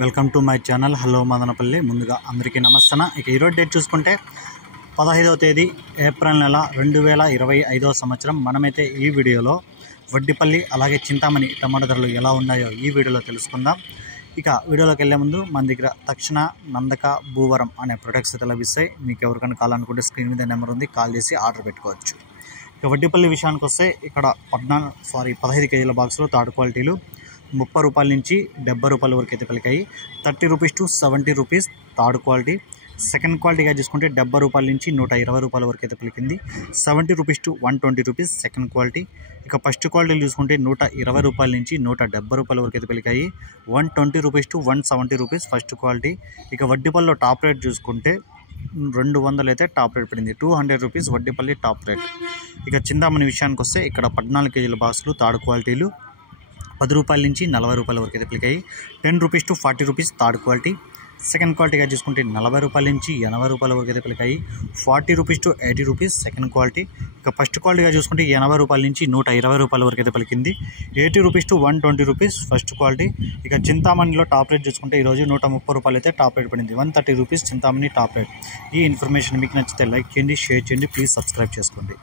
Welcome to my channel hello Madanapalle. ముందుగా అందరికీ నమస్తే. ఇక ఈరోజు డేట్ చూసుకుంటే 15వ తేదీ ఏప్రిల్ నెల 2025వ సంవత్సరం. మనమైతే ఈ వీడియోలో వడ్డిపల్లి అలాగే చింతామణి టమాటా ధరలు ఎలా ఉన్నాయో ఈ వీడియోలో తెలుసుకుందాం. ఇక వీడియోలోకి వెళ్ళే ముందు మన దగ్గర తక్షణ, నందక, భూవరం అనే ప్రొడక్ట్స్ అయితే లభిస్తాయి. మీకు ఎవరికైనా కావాలనుకుంటే స్క్రీన్ మీద నెంబర్ ఉంది, కాల్ చేసి ఆర్డర్ పెట్టుకోవచ్చు. ఇక వడ్డిపల్లి విషయానికి వస్తే ఇక్కడ 15 కేజీల బాక్సులు థర్డ్ క్వాలిటీలు 30 రూపాయల నుంచి 70 రూపాయల వరకు అయితే పలికాయి. 30 rupees to 70 rupees third quality. Second క్వాలిటీగా చూసుకుంటే 70 రూపాయల నుంచి 120 రూపాయల వరకు అయితే పలికింది. 70 rupees to 120 rupees second quality. ఇక ఫస్ట్ క్వాలిటీలు చూసుకుంటే 120 రూపాయల నుంచి 170 రూపాయల వరకు అయితే పలికాయి. 120 rupees to 170 rupees first quality. ఇక వడ్డిపల్లిలో టాప్ రేట్ చూసుకుంటే 200 అయితే టాప్ రేట్ పడింది. 200 రూపీస్ వడ్డిపల్లి టాప్ రేట్. ఇక చింతామణి విషయానికి వస్తే ఇక్కడ 14 కేజీల బాక్సులు థర్డ్ క్వాలిటీలు 10 రూపాయల నుంచి 40 రూపాయల వరకు అయితే పలికాయి. 10 rupees to 40 rupees third quality. Second క్వాలిటీగా చూసుకుంటే 40 రూపాయల నుంచి 80 రూపాయల వరకు అయితే పలికాయి. 40 rupees to 80 rupees second quality. ఇక ఫస్ట్ క్వాలిటీగా చూసుకుంటే 80 రూపాయల నుంచి 120 రూపాయల వరకు అయితే పలికింది. 80 rupees to 120 rupees first quality. ఇక చింతామణిలో టాప్ రేట్ చూసుకుంటే ఈరోజు 130 రూపాయలు అయితే టాప్ రేట్ పడింది. 130 రూపీస్ చింతామణి టాప్ రేట్. ఈ ఇన్ఫర్మేషన్ మీకు నచ్చితే లైక్ చేయండి, షేర్ చేయండి, ప్లీజ్ సబ్స్క్రైబ్ చేసుకోండి.